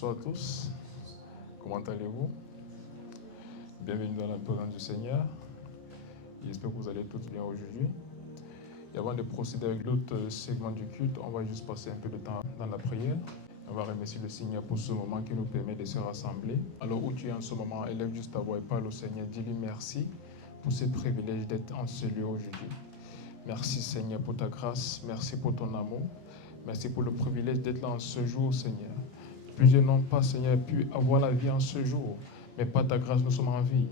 Bonsoir à tous, comment allez-vous? Bienvenue dans la présence du Seigneur. J'espère que vous allez tous bien aujourd'hui. Et avant de procéder avec l'autre segment du culte, on va juste passer un peu de temps dans la prière. On va remercier le Seigneur pour ce moment qui nous permet de se rassembler. Alors où tu es en ce moment, élève juste ta voix et parle au Seigneur. Dis-lui merci pour ce privilège d'être en ce lieu aujourd'hui. Merci Seigneur pour ta grâce, merci pour ton amour, merci pour le privilège d'être là en ce jour Seigneur. Plusieurs n'ont pas Seigneur pu avoir la vie en ce jour, mais par ta grâce nous sommes en vie.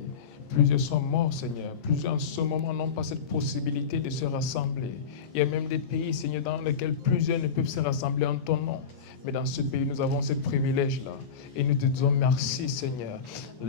Plusieurs sont morts Seigneur, plusieurs en ce moment n'ont pas cette possibilité de se rassembler. Il y a même des pays Seigneur dans lesquels plusieurs ne peuvent se rassembler en ton nom. Mais dans ce pays, nous avons ce privilège-là. Et nous te disons merci, Seigneur. Il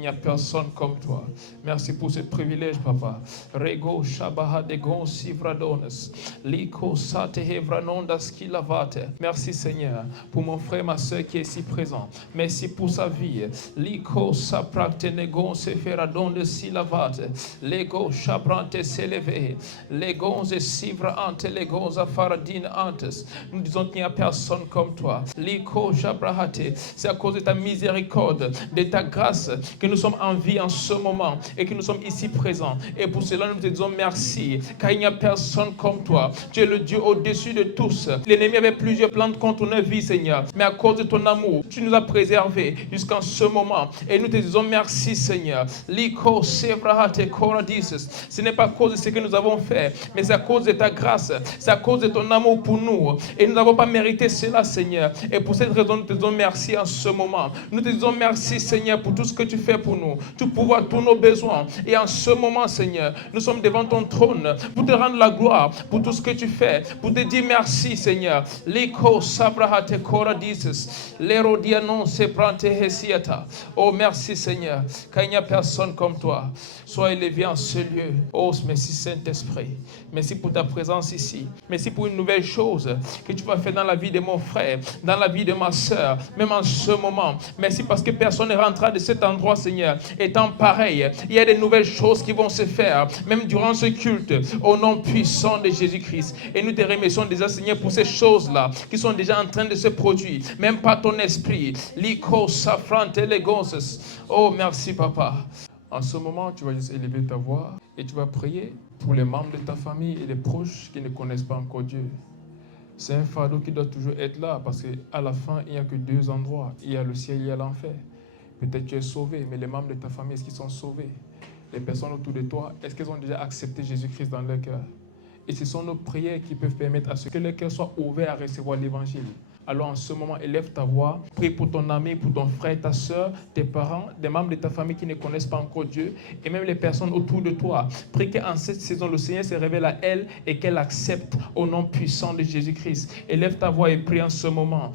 n'y a personne comme toi. Merci pour ce privilège, Papa. Rego shabaha de gon sivradones. Liko sate hevranondas kilavate. Merci, Seigneur, pour mon frère, ma soeur qui est ici présent. Merci pour sa vie. Liko saprakte negon seferadonde silavate. Lego shabrante s'élever. Legonze sivra ante legonza faradine antes. Nous disons qu'il n'y a personne comme toi. Liko shabrahate. C'est à cause de ta miséricorde, de ta grâce que nous sommes en vie en ce moment et que nous sommes ici présents. Et pour cela, nous te disons merci, car il n'y a personne comme toi. Tu es le Dieu au-dessus de tous. L'ennemi avait plusieurs plans contre notre vie, Seigneur. Mais à cause de ton amour, tu nous as préservés jusqu'en ce moment. Et nous te disons merci, Seigneur. Liko sevrahate koradises. Ce n'est pas à cause de ce que nous avons fait, mais c'est à cause de ta grâce. C'est à cause de ton amour pour nous. Et nous n'avons pas mérité cela, Seigneur. Et pour cette raison, nous te disons merci en ce moment. Nous te disons merci, Seigneur, pour tout ce que tu fais pour nous. Tu pourvois tous nos besoins. Et en ce moment, Seigneur, nous sommes devant ton trône pour te rendre la gloire pour tout ce que tu fais. Pour te dire merci, Seigneur. Liko sabrahate koradises. L'érodianon se prante hesiata. Oh, merci, Seigneur, car il n'y a personne comme toi. Sois élevé en ce lieu. Oh, merci, Saint-Esprit. Merci pour ta présence ici. Merci pour une nouvelle chose que tu vas faire dans la vie de mon frère, dans la vie de ma soeur, même en ce moment. Merci parce que personne n'est rentré de cet endroit, Seigneur, étant pareil. Il y a des nouvelles choses qui vont se faire, même durant ce culte, au nom puissant de Jésus-Christ. Et nous te remercions déjà, Seigneur, pour ces choses-là qui sont déjà en train de se produire, même par ton esprit. Liko safrante legonses. Oh, merci, Papa. En ce moment, tu vas juste élever ta voix et tu vas prier pour les membres de ta famille et les proches qui ne connaissent pas encore Dieu. C'est un fardeau qui doit toujours être là parce qu'à la fin, il n'y a que deux endroits. Il y a le ciel et il y a l'enfer. Peut-être tu es sauvé, mais les membres de ta famille, est-ce qu'ils sont sauvés? Les personnes autour de toi, est-ce qu'elles ont déjà accepté Jésus-Christ dans leur cœur? Et ce sont nos prières qui peuvent permettre à ce que leur cœur soit ouvert à recevoir l'évangile. Alors en ce moment, élève ta voix, prie pour ton ami, pour ton frère, ta soeur, tes parents, des membres de ta famille qui ne connaissent pas encore Dieu, et même les personnes autour de toi. Prie qu'en cette saison, le Seigneur se révèle à elle et qu'elle accepte au nom puissant de Jésus-Christ. Élève ta voix et prie en ce moment.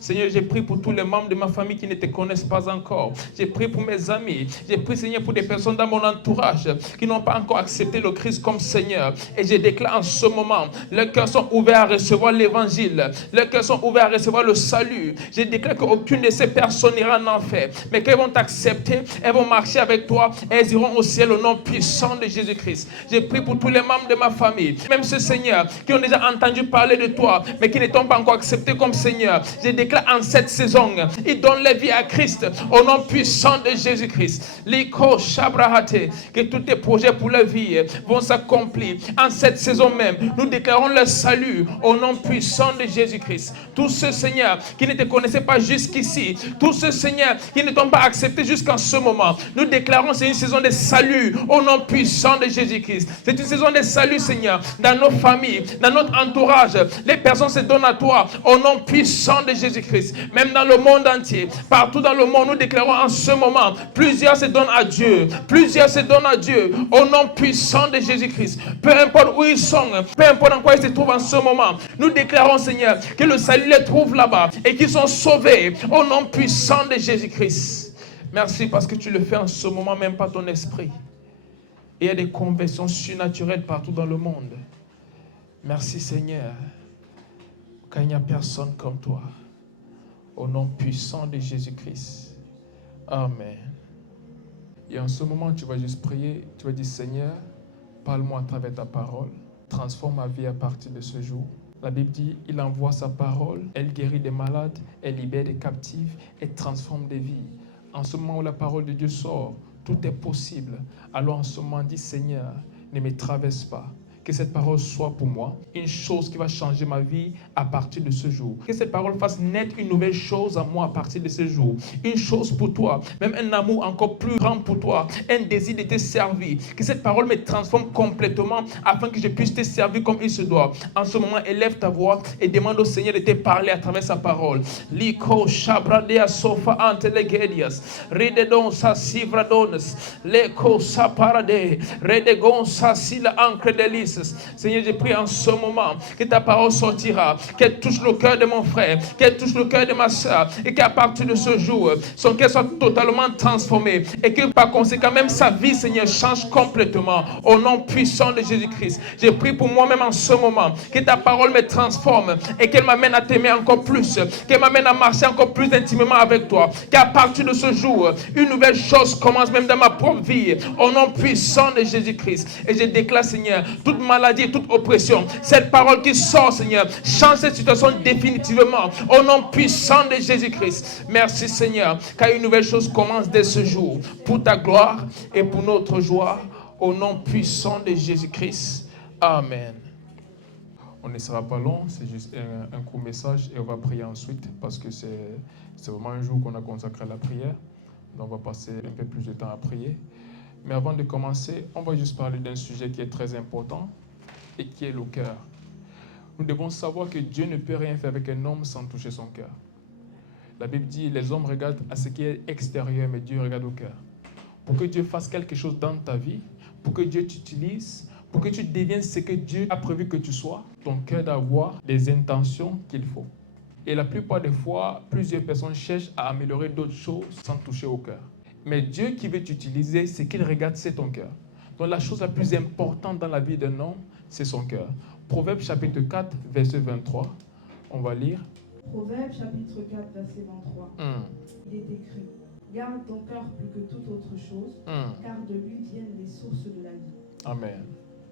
Seigneur, j'ai prié pour tous les membres de ma famille qui ne te connaissent pas encore. J'ai prié pour mes amis. J'ai prié, Seigneur, pour des personnes dans mon entourage qui n'ont pas encore accepté le Christ comme Seigneur. Et je déclare en ce moment, leurs cœurs sont ouverts à recevoir l'évangile. Leurs cœurs sont ouverts à recevoir le salut. Je déclare qu'aucune de ces personnes n'ira en enfer, mais qu'elles vont t'accepter, elles vont marcher avec toi et elles iront au ciel au nom puissant de Jésus-Christ. Je prie pour tous les membres de ma famille, même ceux, Seigneur, qui ont déjà entendu parler de toi, mais qui ne t'ont pas encore accepté comme Seigneur. Je déclare en cette saison, ils donnent leur vie à Christ au nom puissant de Jésus-Christ. Liko shabrahate, que tous tes projets pour leur vie vont s'accomplir en cette saison même. Nous déclarons leur salut au nom puissant de Jésus-Christ. Tous ceux, Seigneur, qui ne te connaissaient pas jusqu'ici, tous ceux, Seigneur, qui ne t'ont pas accepté jusqu'en ce moment, nous déclarons c'est une saison de salut au nom puissant de Jésus-Christ. C'est une saison de salut, Seigneur, dans nos familles, dans notre entourage. Les personnes se donnent à toi au nom puissant de Jésus-Christ. Même dans le monde entier, partout dans le monde, nous déclarons en ce moment, plusieurs se donnent à Dieu. Plusieurs se donnent à Dieu au nom puissant de Jésus-Christ. Peu importe où ils sont, peu importe en quoi ils se trouvent en ce moment, nous déclarons, Seigneur, que le salut les trouve là-bas et qu'ils sont sauvés au nom puissant de Jésus-Christ. Merci parce que tu le fais en ce moment même par ton esprit. Et il y a des conversions surnaturelles partout dans le monde. Merci, Seigneur, car il n'y a personne comme toi. Au nom puissant de Jésus-Christ. Amen. Et en ce moment, tu vas juste prier. Tu vas dire, Seigneur, parle-moi à travers ta parole. transforme ma vie à partir de ce jour. La Bible dit, il envoie sa parole, elle guérit des malades, elle libère des captifs, elle transforme des vies. En ce moment où la parole de Dieu sort, tout est possible. Alors en ce moment, dis Seigneur, ne me traverse pas. Que cette parole soit pour moi une chose qui va changer ma vie à partir de ce jour. Que cette parole fasse naître une nouvelle chose en moi à partir de ce jour. Une chose pour toi, même un amour encore plus grand pour toi, un désir de te servir. Que cette parole me transforme complètement afin que je puisse te servir comme il se doit. En ce moment, élève ta voix et demande au Seigneur de te parler à travers sa parole. Liko shabradea sofa antelegedias. Rededon sa sivradones. Leko sa parade. Redegon sa sila ancre delis. Seigneur, je prie en ce moment que ta parole sortira, qu'elle touche le cœur de mon frère, qu'elle touche le cœur de ma soeur, et qu'à partir de ce jour, son cœur soit totalement transformé, et que par conséquent, même sa vie, Seigneur, change complètement. Au nom puissant de Jésus-Christ, je prie pour moi-même en ce moment, que ta parole me transforme, et qu'elle m'amène à t'aimer encore plus, qu'elle m'amène à marcher encore plus intimement avec toi, qu'à partir de ce jour, une nouvelle chose commence même dans ma propre vie, au nom puissant de Jésus-Christ. Et je déclare, Seigneur, toute maladie et toute oppression, cette parole qui sort, Seigneur, change cette situation définitivement au nom puissant de Jésus-Christ. Merci, Seigneur, car une nouvelle chose commence dès ce jour pour ta gloire et pour notre joie au nom puissant de Jésus-Christ. Amen. On ne sera pas long, c'est juste un court message et on va prier ensuite parce que c'est vraiment un jour qu'on a consacré à la prière. Donc on va passer un peu plus de temps à prier. Mais avant de commencer, on va juste parler d'un sujet qui est très important et qui est le cœur. Nous devons savoir que Dieu ne peut rien faire avec un homme sans toucher son cœur. La Bible dit, les hommes regardent à ce qui est extérieur, mais Dieu regarde au cœur. Pour que Dieu fasse quelque chose dans ta vie, pour que Dieu t'utilise, pour que tu deviennes ce que Dieu a prévu que tu sois, ton cœur doit avoir les intentions qu'il faut. Et la plupart des fois, plusieurs personnes cherchent à améliorer d'autres choses sans toucher au cœur. Mais Dieu qui veut t'utiliser, ce qu'il regarde, c'est ton cœur. Donc la chose la plus importante dans la vie d'un homme, c'est son cœur. Proverbe chapitre 4, verset 23. On va lire. Proverbe chapitre 4, verset 23. Il est écrit, garde ton cœur plus que toute autre chose, car de lui viennent les sources de la vie. Amen.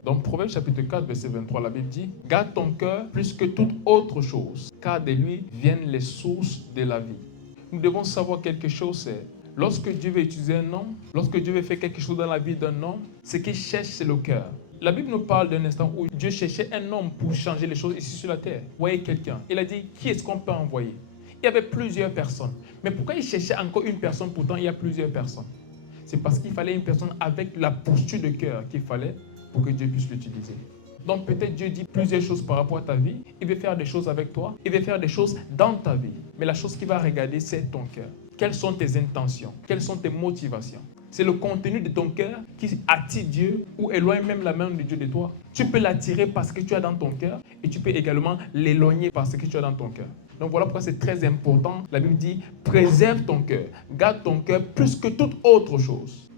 Donc Proverbe chapitre 4, verset 23, la Bible dit, garde ton cœur plus que toute autre chose, car de lui viennent les sources de la vie. Nous devons savoir quelque chose, c'est lorsque Dieu veut utiliser un homme, lorsque Dieu veut faire quelque chose dans la vie d'un homme, ce qu'il cherche, c'est le cœur. La Bible nous parle d'un instant où Dieu cherchait un homme pour changer les choses ici sur la terre. Voyez quelqu'un. Il a dit, qui est-ce qu'on peut envoyer? Il y avait plusieurs personnes. Mais pourquoi il cherchait encore une personne, pourtant il y a plusieurs personnes? C'est parce qu'il fallait une personne avec la posture de cœur qu'il fallait pour que Dieu puisse l'utiliser. Donc peut-être Dieu dit plusieurs choses par rapport à ta vie. Il veut faire des choses avec toi. Il veut faire des choses dans ta vie. Mais la chose qu'il va regarder, c'est ton cœur. Quelles sont tes intentions? Quelles sont tes motivations? C'est le contenu de ton cœur qui attire Dieu ou éloigne même la main de Dieu de toi. Tu peux l'attirer parce que tu as dans ton cœur et tu peux également l'éloigner parce que tu as dans ton cœur. Donc voilà pourquoi c'est très important. La Bible dit, préserve ton cœur. Garde ton cœur plus que toute autre chose.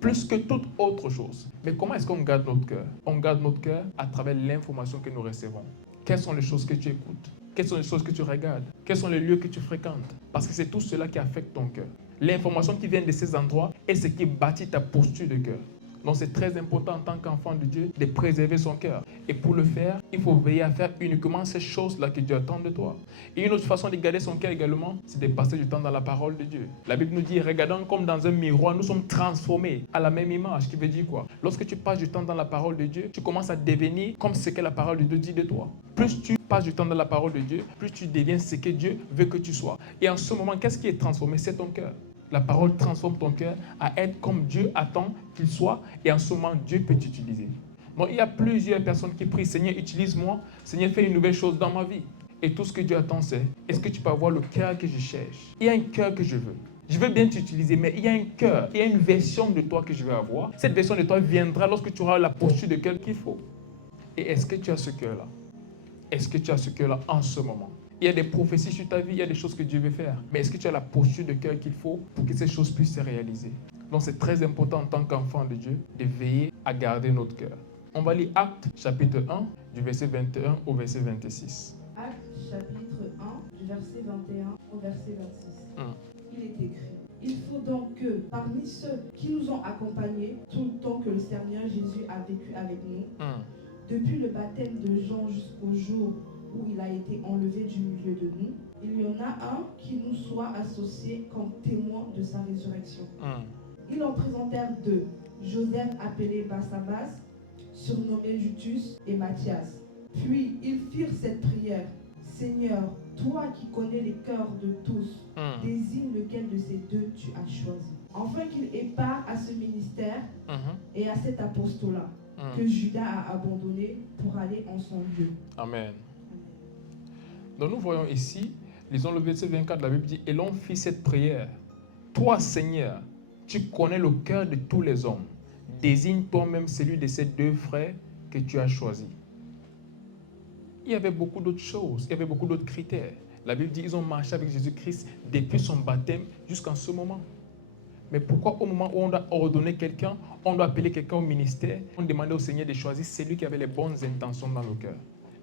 Plus que toute autre chose. Mais comment est-ce qu'on garde notre cœur? On garde notre cœur à travers l'information que nous recevons. Quelles sont les choses que tu écoutes? Quelles sont les choses que tu regardes? Quels sont les lieux que tu fréquentes? Parce que c'est tout cela qui affecte ton cœur. L'information qui vient de ces endroits est ce qui bâtit ta posture de cœur. Donc c'est très important en tant qu'enfant de Dieu de préserver son cœur. Et pour le faire, il faut veiller à faire uniquement ces choses-là que Dieu attend de toi. Et une autre façon de garder son cœur également, c'est de passer du temps dans la parole de Dieu. La Bible nous dit, regardons comme dans un miroir, nous sommes transformés à la même image. Qui veut dire quoi? Lorsque tu passes du temps dans la parole de Dieu, tu commences à devenir comme ce que la parole de Dieu dit de toi. Plus tu passes du temps dans la parole de Dieu, plus tu deviens ce que Dieu veut que tu sois. Et en ce moment, qu'est-ce qui est transformé? C'est ton cœur. La parole transforme ton cœur à être comme Dieu attend qu'il soit et en ce moment, Dieu peut t'utiliser. Donc, il y a plusieurs personnes qui prient, Seigneur, utilise-moi, Seigneur, fais une nouvelle chose dans ma vie. Et tout ce que Dieu attend, c'est, est-ce que tu peux avoir le cœur que je cherche? Il y a un cœur que je veux. Je veux bien t'utiliser, mais il y a un cœur, il y a une version de toi que je veux avoir. Cette version de toi viendra lorsque tu auras la posture de cœur qu'il faut. Et est-ce que tu as ce cœur-là? Est-ce que tu as ce cœur-là en ce moment? Il y a des prophéties sur ta vie, il y a des choses que Dieu veut faire. Mais est-ce que tu as la posture de cœur qu'il faut pour que ces choses puissent se réaliser? Donc c'est très important en tant qu'enfant de Dieu de veiller à garder notre cœur. On va lire Actes chapitre 1 du verset 21 au verset 26. Actes chapitre 1 du verset 21 au verset 26. Il est écrit, il faut donc que parmi ceux qui nous ont accompagnés tout le temps que le Seigneur Jésus a vécu avec nous, Depuis le baptême de Jean jusqu'au jour où il a été enlevé du milieu de nous, il y en a un qui nous soit associé comme témoin de sa résurrection. Ils en présentèrent deux, Joseph appelé Barsabas, surnommé Justus, et Matthias. Puis ils firent cette prière: Seigneur, toi qui connais les cœurs de tous, désigne lequel de ces deux tu as choisi, afin qu'il ait part à ce ministère et à cet apostolat que Judas a abandonné pour aller en son lieu. Amen. Donc nous voyons ici, lisons le verset 24 de la Bible dit: et l'on fit cette prière. Toi, Seigneur, tu connais le cœur de tous les hommes. Désigne toi-même celui de ces deux frères que tu as choisi. Il y avait beaucoup d'autres choses, il y avait beaucoup d'autres critères. La Bible dit qu'ils ont marché avec Jésus-Christ depuis son baptême jusqu'en ce moment. Mais pourquoi au moment où on doit ordonner quelqu'un, on doit appeler quelqu'un au ministère, on demandait au Seigneur de choisir celui qui avait les bonnes intentions dans le cœur?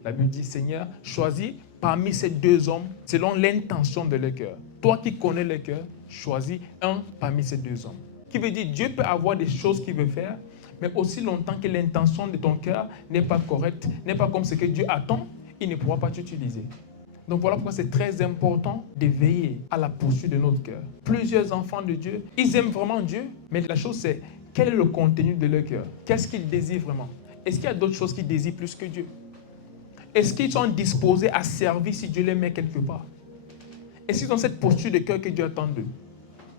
La Bible dit: Seigneur, choisis parmi ces deux hommes selon l'intention de leur cœur. Toi qui connais le cœur, choisis un parmi ces deux hommes. Qui veut dire Dieu peut avoir des choses qu'il veut faire, mais aussi longtemps que l'intention de ton cœur n'est pas correcte, n'est pas comme ce que Dieu attend, il ne pourra pas t'utiliser. Donc voilà pourquoi c'est très important de veiller à la poursuite de notre cœur. Plusieurs enfants de Dieu, ils aiment vraiment Dieu, mais la chose c'est, quel est le contenu de leur cœur? Qu'est-ce qu'ils désirent vraiment? Est-ce qu'il y a d'autres choses qu'ils désirent plus que Dieu? Est-ce qu'ils sont disposés à servir si Dieu les met quelque part? Est-ce qu'ils ont cette posture de cœur que Dieu attend d'eux?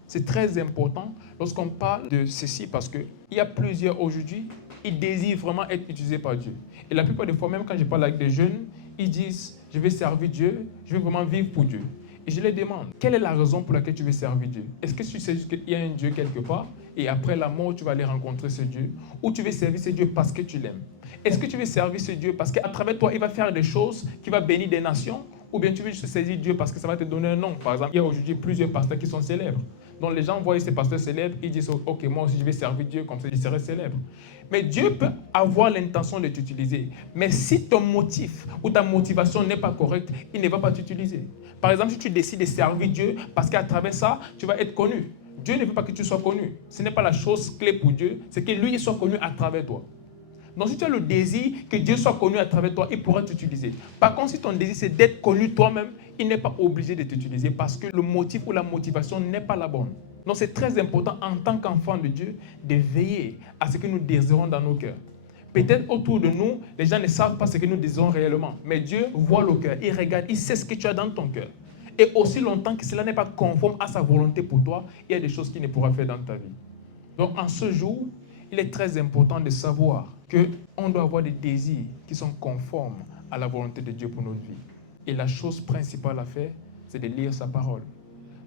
C'est très important lorsqu'on parle de ceci parce qu'il y a plusieurs aujourd'hui, ils désirent vraiment être utilisés par Dieu. Et la plupart des fois, même quand je parle avec des jeunes, ils disent: je vais servir Dieu, je vais vraiment vivre pour Dieu. Et je les demande: quelle est la raison pour laquelle tu veux servir Dieu? Est-ce que tu sais juste qu'il y a un Dieu quelque part et après la mort, tu vas aller rencontrer ce Dieu? Ou tu veux servir ce Dieu parce que tu l'aimes? Est-ce que tu veux servir ce Dieu parce qu'à travers toi, il va faire des choses qui vont bénir des nations? Ou bien tu veux juste saisir Dieu parce que ça va te donner un nom? Par exemple, il y a aujourd'hui plusieurs pasteurs qui sont célèbres. Donc les gens voient ces pasteurs célèbres, ils disent: ok, moi aussi je vais servir Dieu, comme ça je serai célèbre. Mais Dieu peut avoir l'intention de t'utiliser. Mais si ton motif ou ta motivation n'est pas correcte, il ne va pas t'utiliser. Par exemple, si tu décides de servir Dieu parce qu'à travers ça, tu vas être connu. Dieu ne veut pas que tu sois connu. Ce n'est pas la chose clé pour Dieu, c'est que lui il soit connu à travers toi. Donc si tu as le désir que Dieu soit connu à travers toi, il pourra t'utiliser. Par contre, si ton désir c'est d'être connu toi-même, il n'est pas obligé de t'utiliser parce que le motif ou la motivation n'est pas la bonne. Donc c'est très important en tant qu'enfant de Dieu de veiller à ce que nous désirons dans nos cœurs. Peut-être autour de nous, les gens ne savent pas ce que nous désirons réellement. Mais Dieu voit le cœur, il regarde, il sait ce que tu as dans ton cœur. Et aussi longtemps que cela n'est pas conforme à sa volonté pour toi, il y a des choses qu'il ne pourra faire dans ta vie. Donc en ce jour, il est très important de savoir qu'on doit avoir des désirs qui sont conformes à la volonté de Dieu pour notre vie. Et la chose principale à faire, c'est de lire sa parole.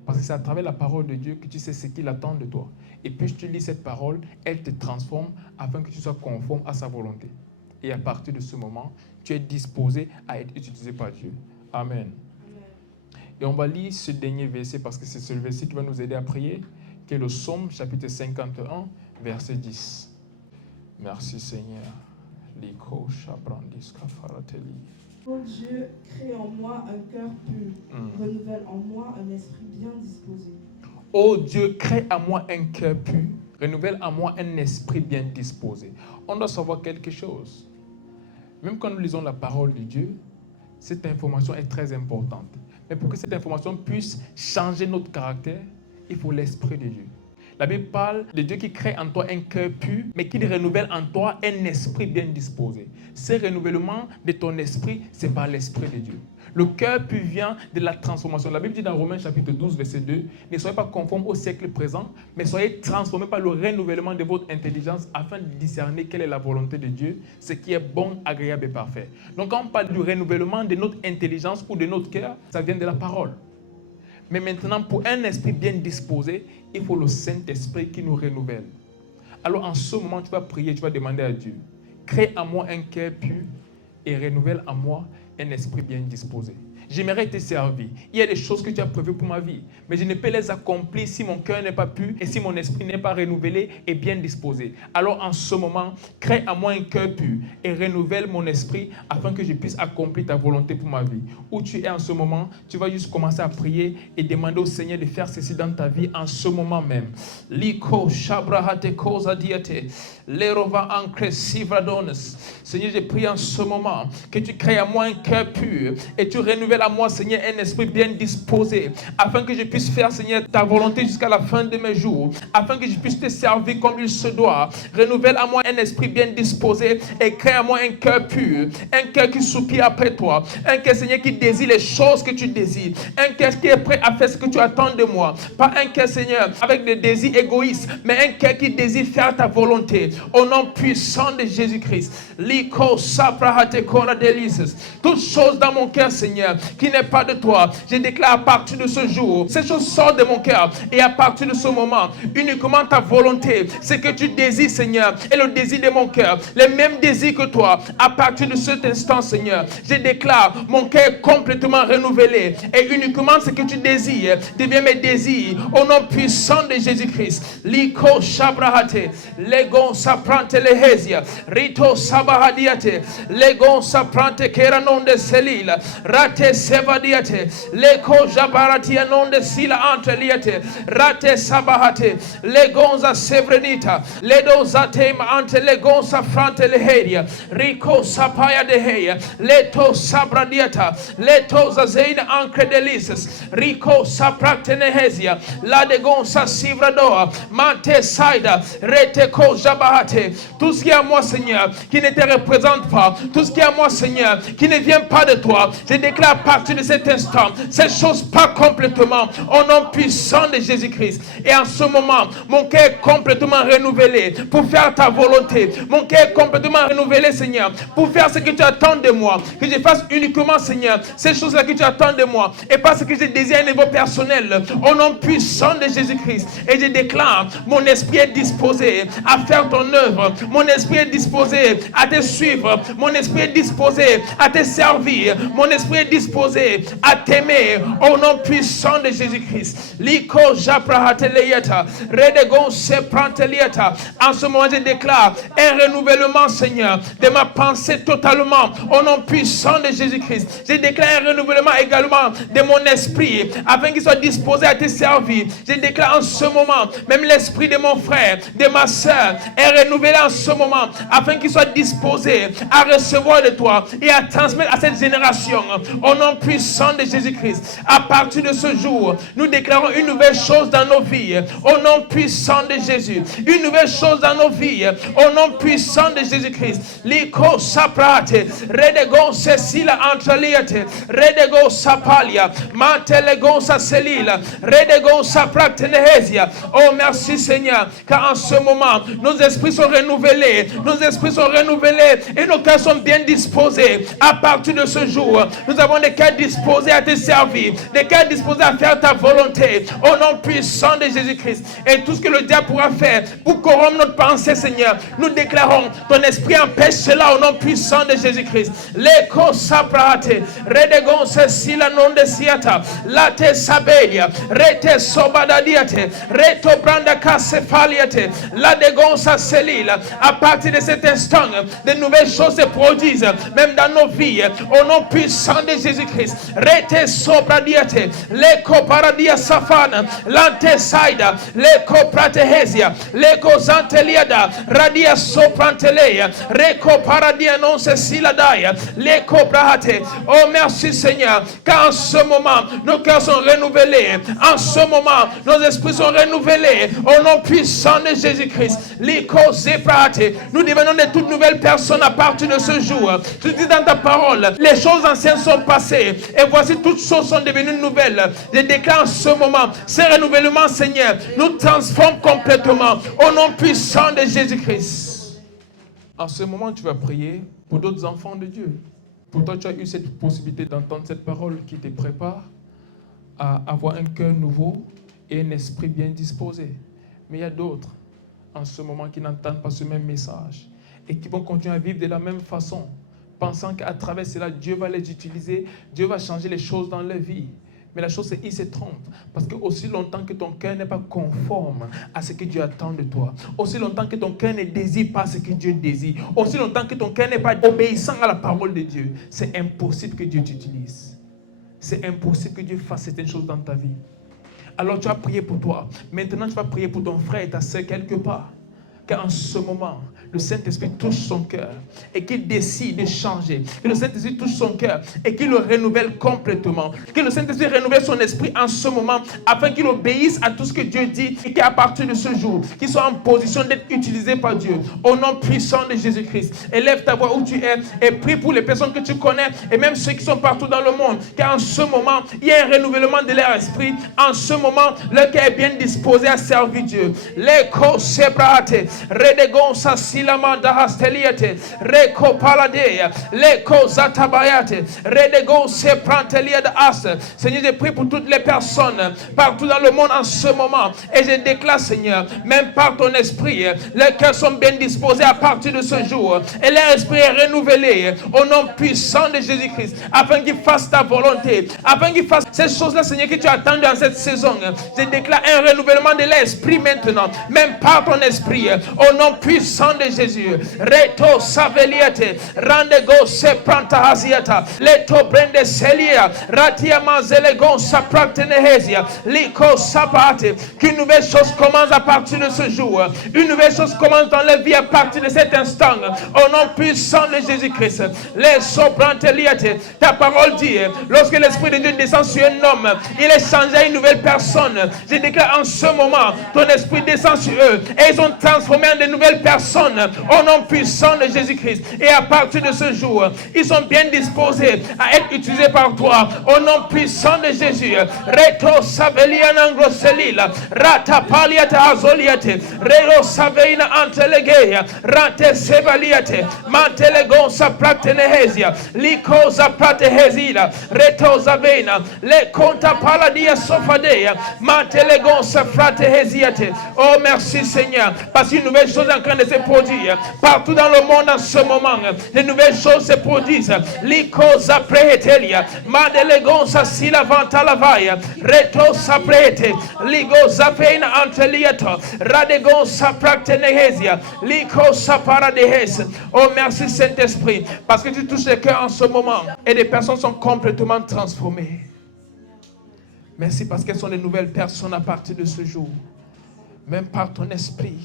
Parce que c'est à travers la parole de Dieu que tu sais ce qu'il attend de toi. Et puis tu lis cette parole, elle te transforme afin que tu sois conforme à sa volonté. Et à partir de ce moment, tu es disposé à être utilisé par Dieu. Amen. Et on va lire ce dernier verset parce que c'est ce verset qui va nous aider à prier, qui est le Psaume chapitre 51, verset 10. Merci Seigneur. Ô Dieu, crée en moi un cœur pur, renouvelle en moi un esprit bien disposé. Ô Dieu, crée en moi un cœur pur, renouvelle en moi un esprit bien disposé. On doit savoir quelque chose. Même quand nous lisons la parole de Dieu, cette information est très importante. Mais pour que cette information puisse changer notre caractère, il faut l'esprit de Dieu. La Bible parle de Dieu qui crée en toi un cœur pur, mais qui renouvelle en toi un esprit bien disposé. Ce renouvellement de ton esprit, c'est par l'esprit de Dieu. Le cœur pur vient de la transformation. La Bible dit dans Romains chapitre 12, verset 2, « Ne soyez pas conformes au siècle présent, mais soyez transformés par le renouvellement de votre intelligence afin de discerner quelle est la volonté de Dieu, ce qui est bon, agréable et parfait. » Donc quand on parle du renouvellement de notre intelligence ou de notre cœur, ça vient de la parole. Mais maintenant, pour un esprit bien disposé, il faut le Saint-Esprit qui nous renouvelle. Alors en ce moment, tu vas prier, tu vas demander à Dieu, crée en moi un cœur pur et renouvelle en moi un esprit bien disposé. j'aimerais te servir. Il y a des choses que tu as prévues pour ma vie, mais je ne peux les accomplir si mon cœur n'est pas pur et si mon esprit n'est pas renouvelé et bien disposé. Alors en ce moment, crée à moi un cœur pur et renouvelle mon esprit afin que je puisse accomplir ta volonté pour ma vie. Où tu es en ce moment, tu vas juste commencer à prier et demander au Seigneur de faire ceci dans ta vie en ce moment même. Liko shabrahate koza diate, lerova ancre sivradones. Seigneur, je prie en ce moment que tu crées à moi un cœur pur et tu renouvelles à moi, Seigneur, un esprit bien disposé afin que je puisse faire, Seigneur, ta volonté jusqu'à la fin de mes jours, afin que je puisse te servir comme il se doit. Renouvelle à moi un esprit bien disposé et crée à moi un cœur pur, un cœur qui soupire après toi, un cœur, Seigneur, qui désire les choses que tu désires, un cœur qui est prêt à faire ce que tu attends de moi, pas un cœur, Seigneur, avec des désirs égoïstes, mais un cœur qui désire faire ta volonté. Au nom puissant de Jésus-Christ, Liko saprahate kora delices. Toute chose dans mon cœur, Seigneur, qui n'est pas de toi, je déclare à partir de ce jour, ces choses sortent de mon cœur et à partir de ce moment, uniquement ta volonté, ce que tu désires, Seigneur, et le désir de mon cœur, les mêmes désirs que toi. À partir de cet instant, Seigneur, je déclare mon cœur complètement renouvelé et uniquement ce que tu désires devient mes désirs. Au nom puissant de Jésus-Christ, Liko shabrahate, legon saprante lehesia, rito sabahadiate, legon saprante keranon de selila, rate sevadiate, leko jabaratia non de sila entre liate, rate sabahate, legonza sevrenita, ledo zatema ante legonza frante leheria, rico sapaya deheia, leto sabradiata, leto zazeina ancre delices, rico sapracte nehesia, la degonza sivradoa, mante saida, rete ko jabahate. Tout ce qui est à moi, Seigneur, qui ne te représente pas, tout ce qui est à moi, Seigneur, qui ne vient pas de toi, je déclare à partir de cet instant, ces choses pas complètement, au nom puissant de Jésus-Christ. Et en ce moment, mon cœur est complètement renouvelé pour faire ta volonté. Mon cœur est complètement renouvelé, Seigneur, pour faire ce que tu attends de moi. Que je fasse uniquement, Seigneur, ces choses-là que tu attends de moi et pas ce que je désire à un niveau personnel. Au nom puissant de Jésus-Christ. Et je déclare, mon esprit est disposé à faire ton œuvre. Mon esprit est disposé à te suivre. Mon esprit est disposé à te servir. Mon esprit est disposé à t'aimer. Au nom puissant de Jésus-Christ. Liko japrahatelieta, redegon se prantelieta. En ce moment, je déclare un renouvellement, Seigneur, de ma pensée totalement. Au nom puissant de Jésus-Christ. Je déclare un renouvellement également de mon esprit, afin qu'il soit disposé à te servir. Je déclare en ce moment, même l'esprit de mon frère, de ma soeur, est renouvelé en ce moment, afin qu'il soit disposé à recevoir de toi et à transmettre à cette génération. Au nom puissant de Jésus-Christ. À partir de ce jour, nous déclarons une nouvelle chose dans nos vies. Au nom puissant de Jésus. Une nouvelle chose dans nos vies. Au nom puissant de Jésus-Christ. Liko saprate, redego sesila antraliate, redego sapalia, mantelego saselila, redego saprate nehesia. Oh merci Seigneur, car en ce moment, nos esprits sont renouvelés. Nos esprits sont renouvelés et nos cœurs sont bien disposés. À partir de ce jour, nous avons des cœurs disposés à te servir, des cœurs disposés à faire ta volonté. Au nom puissant de Jésus-Christ. Et tout ce que le diable pourra faire pour corrompre notre pensée, Seigneur, nous déclarons, ton esprit empêche cela au nom puissant de Jésus-Christ. Leko saprate, redegon se sila non de siata, late sabelia, rete sobadadiate, reto branda kasefaliate, la degon sa selila. À partir de cet instant, de nouvelles choses se produisent, même dans nos vies, au nom puissant de Jésus-Christ. Rete sobradiate, leko paradia safana, lante saida, leko pratehesia, leko zanteliada, radia sopranteleia, reko paradia non se siladaya, leko brahate. Oh merci Seigneur, car en ce moment, nos cœurs sont renouvelés. En ce moment, nos esprits sont renouvelés. Au nom puissant de Jésus-Christ. Liko zeprate. Nous devenons de toutes nouvelles personnes à partir de ce jour. Tu dis dans ta parole, les choses anciennes sont passées et voici toutes choses sont devenues nouvelles. Je déclare en ce moment, ce renouvellement, Seigneur, nous transforme complètement au nom puissant de Jésus-Christ. En ce moment, tu vas prier pour d'autres enfants de Dieu. Pour toi, tu as eu cette possibilité d'entendre cette parole qui te prépare à avoir un cœur nouveau et un esprit bien disposé. Mais il y a d'autres en ce moment qui n'entendent pas ce même message et qui vont continuer à vivre de la même façon. pensant qu'à travers cela, Dieu va les utiliser, Dieu va changer les choses dans leur vie. Mais la chose, c'est qu'ils se trompent. Parce que aussi longtemps que ton cœur n'est pas conforme à ce que Dieu attend de toi, aussi longtemps que ton cœur ne désire pas ce que Dieu désire, aussi longtemps que ton cœur n'est pas obéissant à la parole de Dieu, c'est impossible que Dieu t'utilise. C'est impossible que Dieu fasse certaines choses dans ta vie. Alors tu as prié pour toi. Maintenant, tu vas prier pour ton frère et ta soeur quelque part. Qu'en ce moment, le Saint-Esprit touche son cœur et qu'il décide de changer. Que le Saint-Esprit touche son cœur et qu'il le renouvelle complètement. Que le Saint-Esprit renouvelle son esprit en ce moment afin qu'il obéisse à tout ce que Dieu dit et qu'à partir de ce jour, qu'il soit en position d'être utilisé par Dieu. Au nom puissant de Jésus-Christ, élève ta voix où tu es et prie pour les personnes que tu connais et même ceux qui sont partout dans le monde. Qu'en ce moment, il y ait un renouvellement de leur esprit. En ce moment, leur cœur est bien disposé à servir Dieu. L'écho sébrate. Redegonsa silamanda hasteliate, reko paladeya, leko zatabayate, redegose prantelia de as. Seigneur, je prie pour toutes les personnes partout dans le monde en ce moment. Et je déclare, Seigneur, même par ton esprit, leurs cœurs sont bien disposés à partir de ce jour. Et leur esprit est renouvelé au nom puissant de Jésus-Christ, afin qu'ils fassent ta volonté, afin qu'ils fassent ces choses-là, Seigneur, que tu attends dans cette saison. Je déclare un renouvellement de l'esprit maintenant, même par ton esprit. Au nom puissant de Jésus. Reto saveliate. Randego se pranta haziata. Leto brende selia. Ratia mazelegon sa practenehesia. Liko sapate. Qu'une nouvelle chose commence à partir de ce jour. Une nouvelle chose commence dans la vie à partir de cet instant. Au nom puissant de Jésus-Christ. Les sobranteliate. Ta parole dit, lorsque l'Esprit de Dieu descend sur un homme, il est changé à une nouvelle personne. Je déclare en ce moment, ton esprit descend sur eux. Et ils sont transformés en de nouvelles personnes au nom puissant de Jésus-Christ. Et à partir de ce jour, ils sont bien disposés à être utilisés par toi au nom puissant de Jésus. Reto saveliana angroselila, rata paliata azoliate, reo saveina antelegeia, rate sevaliate, mantelegon sa pratenehesia, liko za pratehezila, reto zavena, le conta paladia sofadea, mantelegon sa frateheziate. Oh merci Seigneur, parce qu'une nouvelle chose est en train de se produire partout dans le monde en ce moment. De nouvelles choses se produisent. Likosa prehetelia, madelegonsa silavanta lavaya, retosa prehete, ligosa feina anteliato, radegonsa practenehesia, likosa paradehes. Oh merci Saint-Esprit, parce que tu touches les cœurs en ce moment et des personnes sont complètement transformées. Merci parce qu'elles sont de nouvelles personnes à partir de ce jour. Même par ton esprit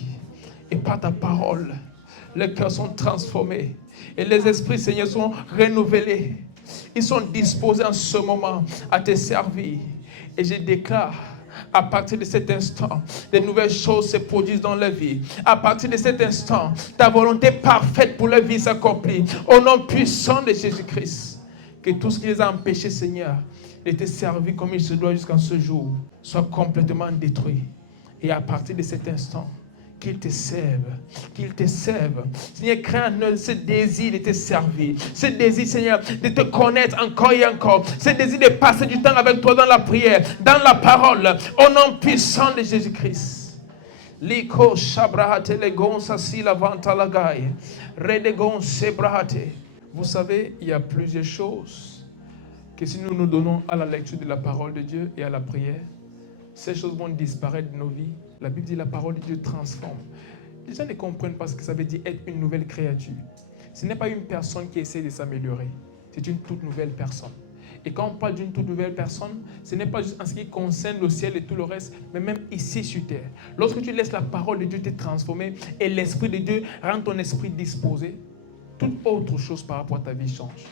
et par ta parole, les cœurs sont transformés et les esprits, Seigneur, sont renouvelés. Ils sont disposés en ce moment à te servir. Et je déclare, à partir de cet instant, de nouvelles choses se produisent dans leur vie. À partir de cet instant, ta volonté parfaite pour leur vie s'accomplit. Au nom puissant de Jésus-Christ, que tout ce qui les a empêchés, Seigneur, de te servir comme il se doit jusqu'à ce jour, soit complètement détruit. Et à partir de cet instant, qu'il te serve, qu'il te serve. Seigneur, crée en eux ce désir de te servir, ce désir, Seigneur, de te connaître encore et encore, ce désir de passer du temps avec toi dans la prière, dans la parole, au nom puissant de Jésus-Christ. Liko shabrahate legon sasi la vanta lagaye, redegon sebrahate. Vous savez, il y a plusieurs choses que si nous nous donnons à la lecture de la parole de Dieu et à la prière, ces choses vont disparaître de nos vies. La Bible dit que la parole de Dieu transforme. Les gens ne comprennent pas ce que ça veut dire être une nouvelle créature. Ce n'est pas une personne qui essaie de s'améliorer. C'est une toute nouvelle personne. Et quand on parle d'une toute nouvelle personne, ce n'est pas juste en ce qui concerne le ciel et tout le reste, mais même ici sur terre. Lorsque tu laisses la parole de Dieu te transformer et l'Esprit de Dieu rend ton esprit disposé, toute autre chose par rapport à ta vie change.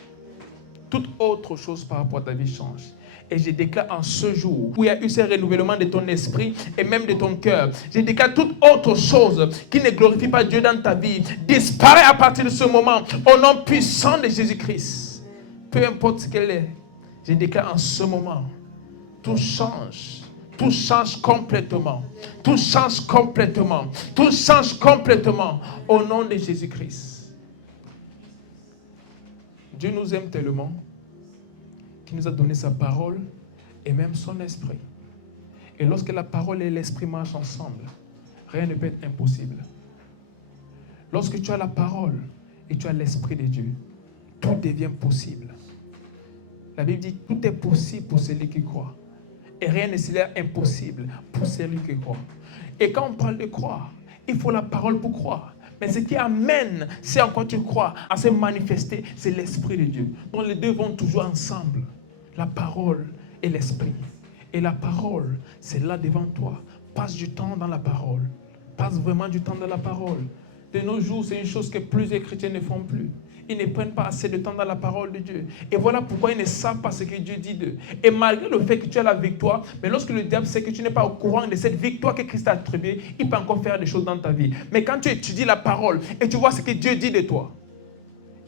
Toute autre chose par rapport à ta vie change. Et je déclare en ce jour où il y a eu ce renouvellement de ton esprit et même de ton cœur, je déclare toute autre chose qui ne glorifie pas Dieu dans ta vie disparaît à partir de ce moment au nom puissant de Jésus-Christ. Peu importe ce qu'elle est, je déclare en ce moment, tout change. Tout change complètement. Tout change complètement. Tout change complètement au nom de Jésus-Christ. Dieu nous aime tellement qui nous a donné sa parole et même son esprit. Et lorsque la parole et l'esprit marchent ensemble, rien ne peut être impossible. Lorsque tu as la parole et tu as l'esprit de Dieu, tout devient possible. La Bible dit tout est possible pour celui qui croit. Et rien ne s'est impossible pour celui qui croit. Et quand on parle de croire, il faut la parole pour croire. Mais ce qui amène, c'est en quoi tu crois, à se manifester, c'est l'Esprit de Dieu. Donc les deux vont toujours ensemble. La parole et l'Esprit. Et la parole, c'est là devant toi. Passe du temps dans la parole. Passe vraiment du temps dans la parole. De nos jours, c'est une chose que plusieurs chrétiens ne font plus. Ils ne prennent pas assez de temps dans la parole de Dieu. Et voilà pourquoi ils ne savent pas ce que Dieu dit d'eux. Et malgré le fait que tu as la victoire, mais lorsque le diable sait que tu n'es pas au courant de cette victoire que Christ a attribuée, il peut encore faire des choses dans ta vie. Mais quand tu étudies la parole et tu vois ce que Dieu dit de toi,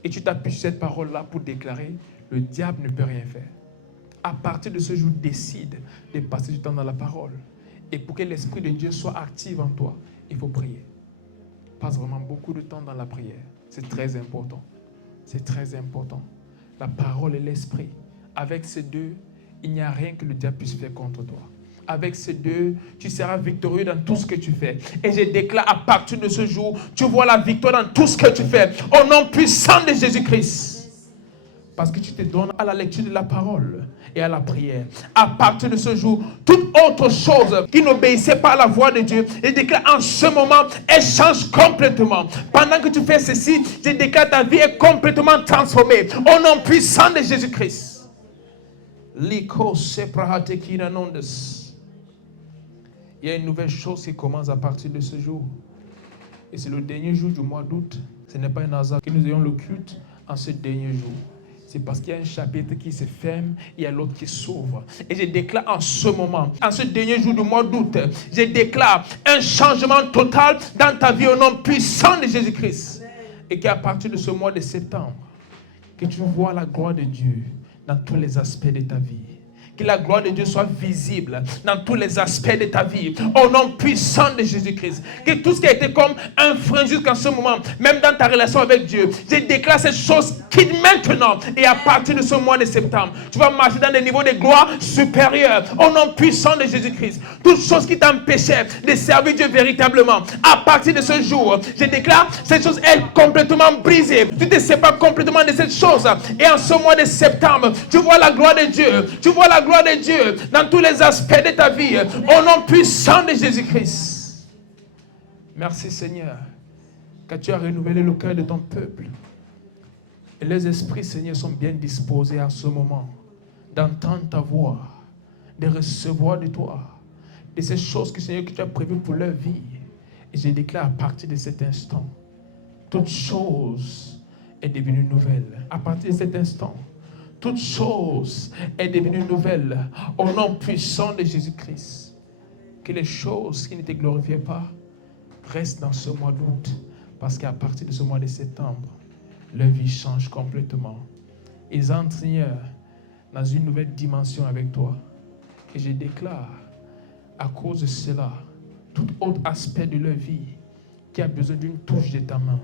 et tu t'appuies sur cette parole-là pour déclarer, le diable ne peut rien faire. À partir de ce jour, décide de passer du temps dans la parole. Et pour que l'Esprit de Dieu soit actif en toi, il faut prier. Passe vraiment beaucoup de temps dans la prière. C'est très important. C'est très important. La parole et l'esprit. Avec ces deux, il n'y a rien que le diable puisse faire contre toi. Avec ces deux, tu seras victorieux dans tout ce que tu fais. Et je déclare à partir de ce jour, tu vois la victoire dans tout ce que tu fais. Au nom puissant de Jésus-Christ. Parce que tu te donnes à la lecture de la parole et à la prière. À partir de ce jour, toute autre chose qui n'obéissait pas à la voix de Dieu, je déclare en ce moment, elle change complètement. Pendant que tu fais ceci, je déclare ta vie est complètement transformée. Au nom puissant de Jésus-Christ. Il y a une nouvelle chose qui commence à partir de ce jour. Et c'est le dernier jour du mois d'août. Ce n'est pas un hasard que nous ayons le culte en ce dernier jour. C'est parce qu'il y a un chapitre qui se ferme, il y a l'autre qui s'ouvre. Et je déclare en ce moment, en ce dernier jour du mois d'août, je déclare un changement total dans ta vie au nom puissant de Jésus-Christ. Et qu'à partir de ce mois de septembre, que tu vois la gloire de Dieu dans tous les aspects de ta vie. Que la gloire de Dieu soit visible dans tous les aspects de ta vie. Au nom puissant de Jésus-Christ. Que tout ce qui a été comme un frein jusqu'à ce moment, même dans ta relation avec Dieu, je déclare cette chose quitte maintenant. Et à partir de ce mois de septembre, tu vas marcher dans des niveaux de gloire supérieurs. Au nom puissant de Jésus-Christ. Toute chose qui t'empêchait de servir Dieu véritablement, à partir de ce jour, je déclare cette chose est complètement brisée. Tu te sépares complètement de cette chose. Et en ce mois de septembre, tu vois la gloire de Dieu. Tu vois la gloire de Dieu dans tous les aspects de ta vie, au nom puissant de Jésus-Christ. Merci Seigneur, car tu as renouvelé le cœur de ton peuple. Et les esprits, Seigneur, sont bien disposés à ce moment d'entendre ta voix, de recevoir de toi, de ces choses que, Seigneur, que tu as prévues pour leur vie. Et je déclare à partir de cet instant, toute chose est devenue nouvelle. À partir de cet instant, toute chose est devenue nouvelle au nom puissant de Jésus-Christ. Que les choses qui ne te glorifiaient pas restent dans ce mois d'août. Parce qu'à partir de ce mois de septembre, leur vie change complètement. Ils entrent, Seigneur, dans une nouvelle dimension avec toi. Et je déclare, à cause de cela, tout autre aspect de leur vie qui a besoin d'une touche de ta main,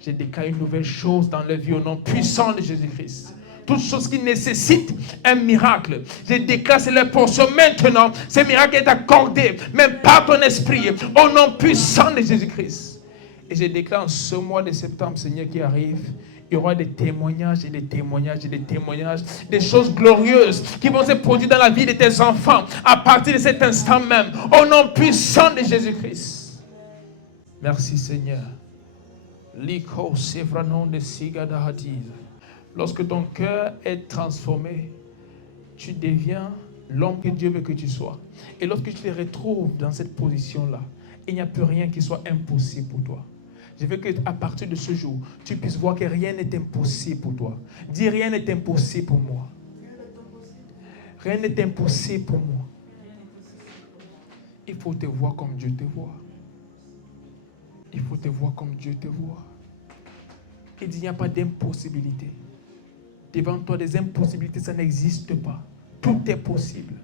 je déclare une nouvelle chose dans leur vie au nom puissant de Jésus-Christ. Toute chose qui nécessite un miracle, je déclare c'est leur portion maintenant. Ce miracle est accordé, même par ton esprit, au nom puissant de Jésus-Christ. Et je déclare en ce mois de septembre, Seigneur, qui arrive, il y aura des témoignages et des témoignages et des témoignages, des choses glorieuses qui vont se produire dans la vie de tes enfants à partir de cet instant même, au nom puissant de Jésus-Christ. Merci Seigneur. Liko sevranon de sigada hadiz. Lorsque ton cœur est transformé, tu deviens l'homme que Dieu veut que tu sois. Et lorsque tu te retrouves dans cette position-là, il n'y a plus rien qui soit impossible pour toi. Je veux qu'à partir de ce jour, tu puisses voir que rien n'est impossible pour toi. Dis rien n'est impossible pour moi. Rien n'est impossible pour moi. Il faut te voir comme Dieu te voit. Il faut te voir comme Dieu te voit. Il dit il n'y a pas d'impossibilité. Devant toi, des impossibilités, ça n'existe pas. Tout est possible.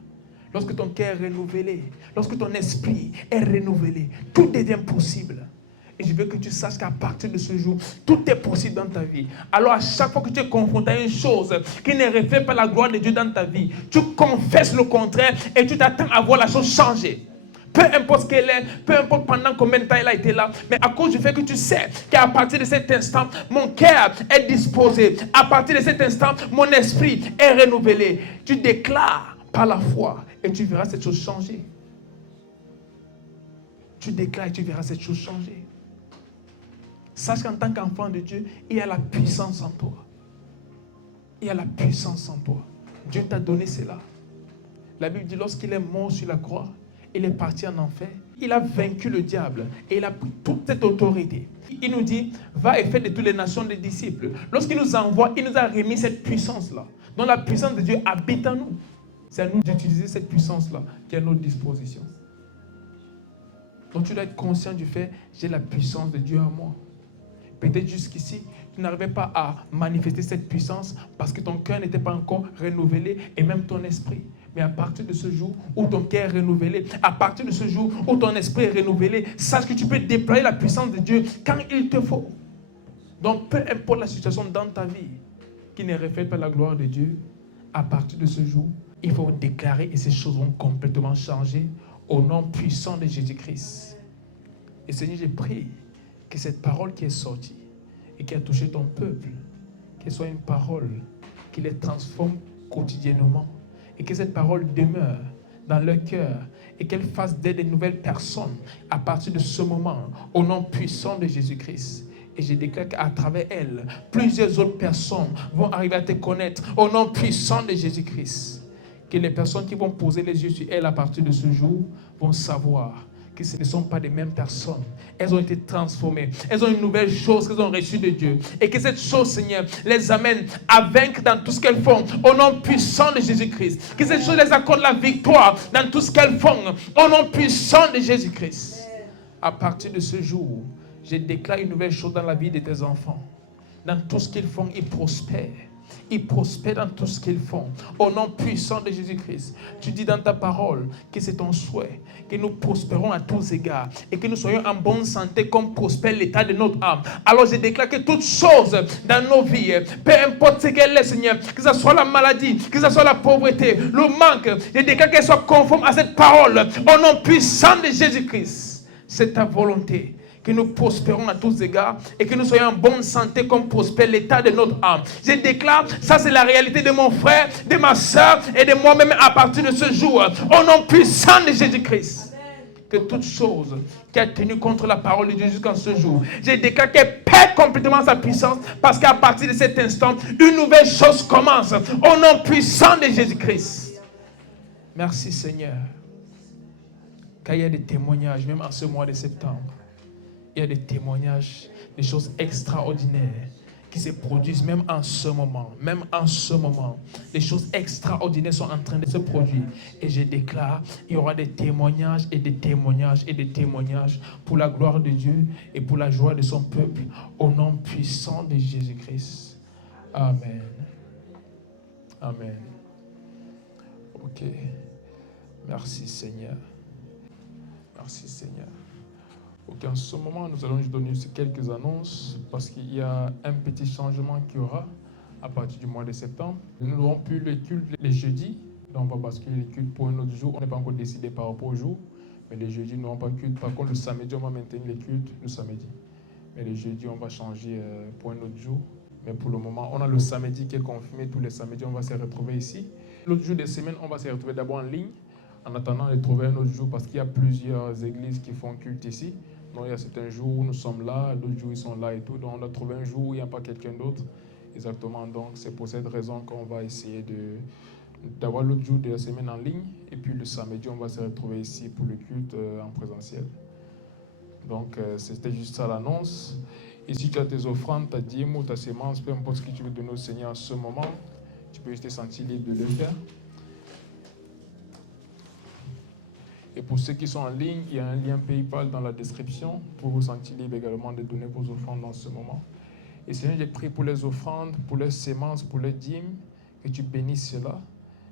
Lorsque ton cœur est renouvelé, lorsque ton esprit est renouvelé, tout devient possible. Et je veux que tu saches qu'à partir de ce jour, tout est possible dans ta vie. Alors à chaque fois que tu es confronté à une chose qui ne reflète pas la gloire de Dieu dans ta vie, tu confesses le contraire et tu t'attends à voir la chose changer. Peu importe ce qu'elle est, peu importe pendant combien de temps elle a été là, mais à cause du fait que tu sais qu'à partir de cet instant, mon cœur est disposé. À partir de cet instant, mon esprit est renouvelé. Tu déclares par la foi et tu verras cette chose changer. Tu déclares et tu verras cette chose changer. Sache qu'en tant qu'enfant de Dieu, il y a la puissance en toi. Il y a la puissance en toi. Dieu t'a donné cela. La Bible dit lorsqu'il est mort sur la croix, il est parti en enfer. Il a vaincu le diable et il a pris toute cette autorité. Il nous dit, va et fais de toutes les nations des disciples. Lorsqu'il nous envoie, il nous a remis cette puissance-là. Donc la puissance de Dieu habite en nous. C'est à nous d'utiliser cette puissance-là qui est à notre disposition. Donc tu dois être conscient du fait, j'ai la puissance de Dieu en moi. Peut-être jusqu'ici, tu n'arrivais pas à manifester cette puissance parce que ton cœur n'était pas encore renouvelé et même ton esprit. Mais à partir de ce jour où ton cœur est renouvelé, à partir de ce jour où ton esprit est renouvelé, sache que tu peux déployer la puissance de Dieu quand il te faut. Donc peu importe la situation dans ta vie qui ne reflète pas la gloire de Dieu, à partir de ce jour, il faut déclarer et ces choses vont complètement changer au nom puissant de Jésus-Christ. Et Seigneur, je prie que cette parole qui est sortie et qui a touché ton peuple, qu'elle soit une parole qui les transforme quotidiennement et que cette parole demeure dans leur cœur et qu'elle fasse d'elles des nouvelles personnes à partir de ce moment, au nom puissant de Jésus-Christ. Et je déclare qu'à travers elle, plusieurs autres personnes vont arriver à te connaître au nom puissant de Jésus-Christ. Que les personnes qui vont poser les yeux sur elle à partir de ce jour vont savoir que ce ne sont pas les mêmes personnes. Elles ont été transformées. Elles ont une nouvelle chose qu'elles ont reçue de Dieu. Et que cette chose, Seigneur, les amène à vaincre dans tout ce qu'elles font au nom puissant de Jésus-Christ. Que cette chose les accorde la victoire dans tout ce qu'elles font au nom puissant de Jésus-Christ. À partir de ce jour, je déclare une nouvelle chose dans la vie de tes enfants. Dans tout ce qu'ils font, ils prospèrent. Ils prospèrent dans tout ce qu'ils font. Au nom puissant de Jésus-Christ. Tu dis dans ta parole que c'est ton souhait, que nous prospérons à tous égards et que nous soyons en bonne santé comme prospère l'état de notre âme. Alors je déclare que toutes choses dans nos vies, peu importe ce qu'elle est, Seigneur, que ce soit la maladie, que ce soit la pauvreté, le manque, je déclare qu'elle soit conforme à cette parole. Au nom puissant de Jésus-Christ. C'est ta volonté. Que nous prospérons à tous égards et que nous soyons en bonne santé comme prospère l'état de notre âme. Je déclare, ça c'est la réalité de mon frère, de ma soeur et de moi-même à partir de ce jour. Au nom puissant de Jésus-Christ. Que toute chose qui a tenu contre la parole de Dieu jusqu'à ce jour, je déclare qu'elle perd complètement sa puissance parce qu'à partir de cet instant, une nouvelle chose commence. Au nom puissant de Jésus-Christ. Merci Seigneur. Car il y a des témoignages, même en ce mois de septembre. Il y a des témoignages, des choses extraordinaires qui se produisent même en ce moment. Même en ce moment, des choses extraordinaires sont en train de se produire. Et je déclare, il y aura des témoignages et des témoignages et des témoignages pour la gloire de Dieu et pour la joie de son peuple. Au nom puissant de Jésus-Christ. Amen. Amen. Ok. Merci Seigneur. Merci Seigneur. Ok, en ce moment, nous allons juste donner quelques annonces parce qu'il y a un petit changement qu'il y aura à partir du mois de septembre. Nous n'aurons plus les cultes les jeudis, donc on va basculer les cultes pour un autre jour. On n'est pas encore décidé par rapport au jour, mais les jeudis, nous n'aurons pas de culte. Par contre, le samedi, on va maintenir les cultes le samedi. Mais les jeudis, on va changer pour un autre jour. Mais pour le moment, on a le samedi qui est confirmé. Tous les samedis, on va se retrouver ici. L'autre jour des semaines, on va se retrouver d'abord en ligne, en attendant de trouver un autre jour parce qu'il y a plusieurs églises qui font culte ici. Donc il y a certains jours où nous sommes là, d'autres jours ils sont là et tout. Donc on a trouvé un jour où il n'y a pas quelqu'un d'autre. Exactement, donc c'est pour cette raison qu'on va essayer d'avoir l'autre jour de la semaine en ligne. Et puis le samedi, on va se retrouver ici pour le culte en présentiel. Donc c'était juste ça l'annonce. Et si tu as tes offrandes, ta dîme ou ta sémence, peu importe ce que tu veux donner au Seigneur en ce moment, tu peux juste te sentir libre de le faire. Et pour ceux qui sont en ligne, il y a un lien PayPal dans la description pour vous sentir libre également de donner vos offrandes dans ce moment. Et Seigneur, j'ai prié pour les offrandes, pour les sémences, pour les dîmes, que tu bénisses cela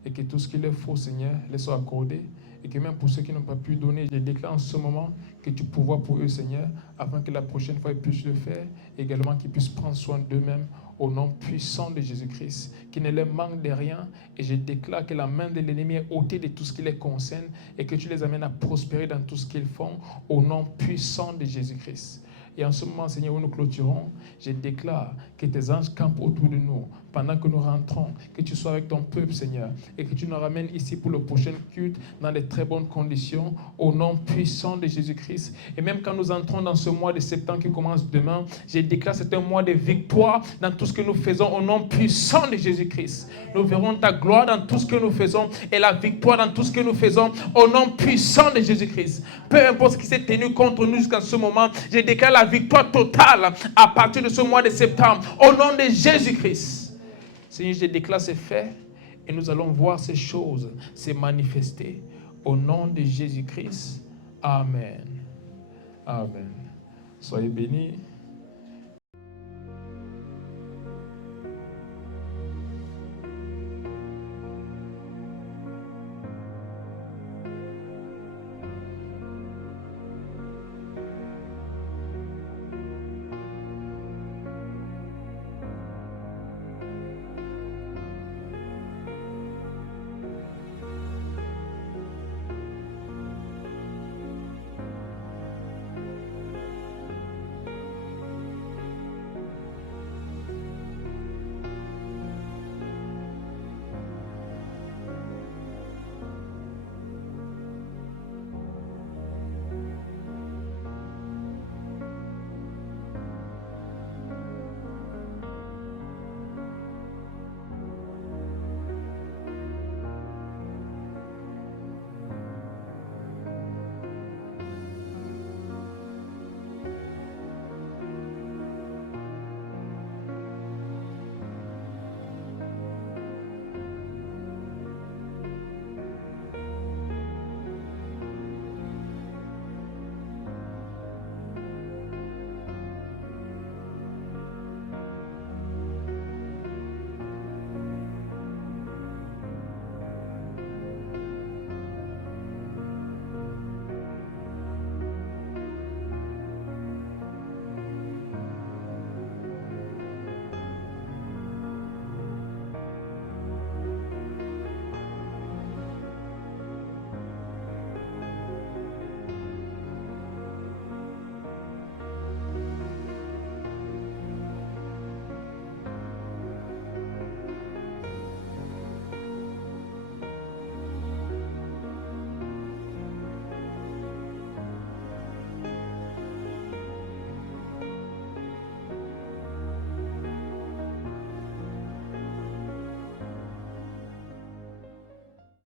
et que tout ce qu'il leur faut, Seigneur, les soit accordé. Et que même pour ceux qui n'ont pas pu donner, je déclare en ce moment que tu pourvois pour eux, Seigneur, afin que la prochaine fois ils puissent le faire, et également qu'ils puissent prendre soin d'eux-mêmes au nom puissant de Jésus-Christ, qui ne leur manque de rien. Et je déclare que la main de l'ennemi est ôtée de tout ce qui les concerne et que tu les amènes à prospérer dans tout ce qu'ils font, au nom puissant de Jésus-Christ. Et en ce moment, Seigneur, où nous clôturons, je déclare que tes anges campent autour de nous pendant que nous rentrons, que tu sois avec ton peuple, Seigneur, et que tu nous ramènes ici pour le prochain culte dans de très bonnes conditions, au nom puissant de Jésus-Christ. Et même quand nous entrons dans ce mois de septembre qui commence demain, je déclare que c'est un mois de victoire dans tout ce que nous faisons, au nom puissant de Jésus-Christ. Nous verrons ta gloire dans tout ce que nous faisons et la victoire dans tout ce que nous faisons, au nom puissant de Jésus-Christ. Peu importe ce qui s'est tenu contre nous jusqu'à ce moment, je déclare la victoire totale à partir de ce mois de septembre, au nom de Jésus-Christ. Seigneur, je déclare ces faits et nous allons voir ces choses se manifester au nom de Jésus-Christ. Amen. Amen. Soyez bénis.